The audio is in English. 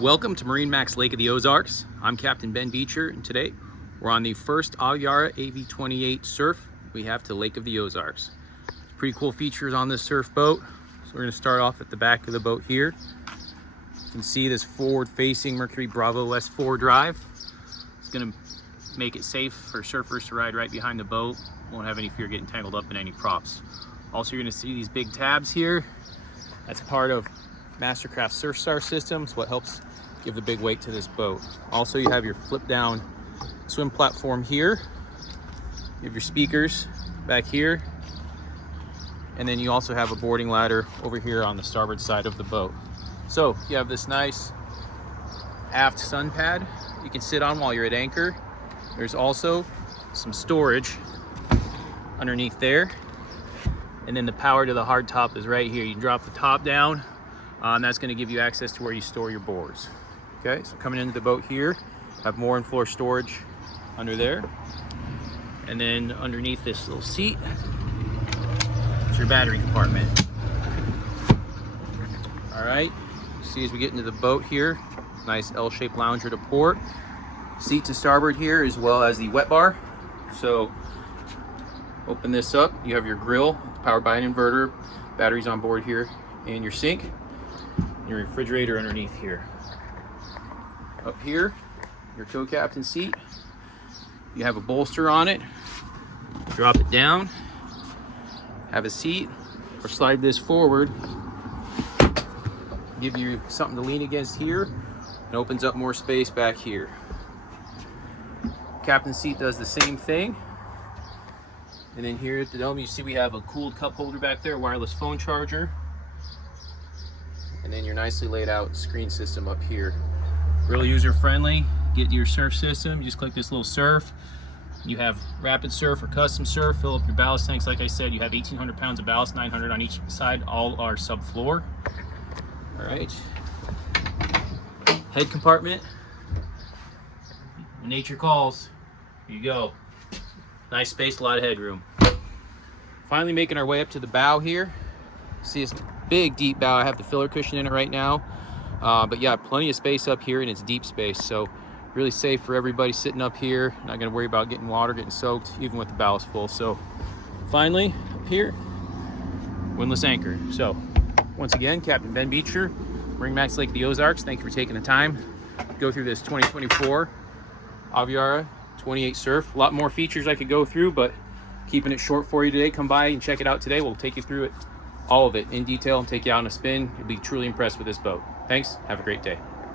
Welcome to MarineMax Lake of the Ozarks. I'm Captain Ben Beecher, and today we're on the first Aviara AV28 Surf we have to Lake of the Ozarks. Pretty cool features on this surf boat. So we're going to start off at the back of the boat here. You can see this forward-facing Mercury Bravo S4 drive. It's going to make it safe for surfers to ride right behind the boat. Won't have any fear getting tangled up in any props. Also, you're going to see these big tabs here. That's part of Mastercraft Surf Star system. It's what helps give the big weight to this boat. Also, you have your flip down swim platform here. You have your speakers back here. And then you also have a boarding ladder over here on the starboard side of the boat. So you have this nice aft sun pad you can sit on while you're at anchor. There's also some storage underneath there. And then the power to the hard top is right here. You can drop the top down, and that's going to give you access to where you store your boards. Okay, so coming into the boat here, have more in-floor storage under there. And then underneath this little seat is your battery compartment. All right, see as we get into the boat here, nice L-shaped lounger to port. Seat to starboard here, as well as the wet bar. So open this up, you have your grill, it's powered by an inverter, batteries on board here, and your sink, and your refrigerator underneath here. Up here, your co-captain seat, you have a bolster on it. Drop it down, have a seat, or slide this forward, give you something to lean against here, and opens up more space back here. Captain seat does the same thing. And then here at the dome, you see we have a cooled cup holder back there, wireless phone charger. And then your nicely laid out screen system up here. Real user friendly. Get your surf system, you just click this little surf. You have rapid surf or custom surf, fill up your ballast tanks. Like I said, you have 1,800 pounds of ballast, 900 on each side, all are subfloor. All right. Head compartment. When nature calls, here you go. Nice space, a lot of headroom. Finally making our way up to the bow here. See this big deep bow. I have the filler cushion in it right now. But yeah, plenty of space up here, and it's deep space. So really safe for everybody sitting up here. Not gonna worry about getting water, getting soaked, even with the ballast full. So finally, up here, windlass anchor. So once again, Captain Ben Beecher, MarineMax Lake of the Ozarks. Thank you for taking the time to go through this 2024 Aviara 28 Surf. A lot more features I could go through, but keeping it short for you today. Come by and check it out today. We'll take you through it, all of it in detail, and take you out on a spin. You'll be truly impressed with this boat. Thanks. Have a great day.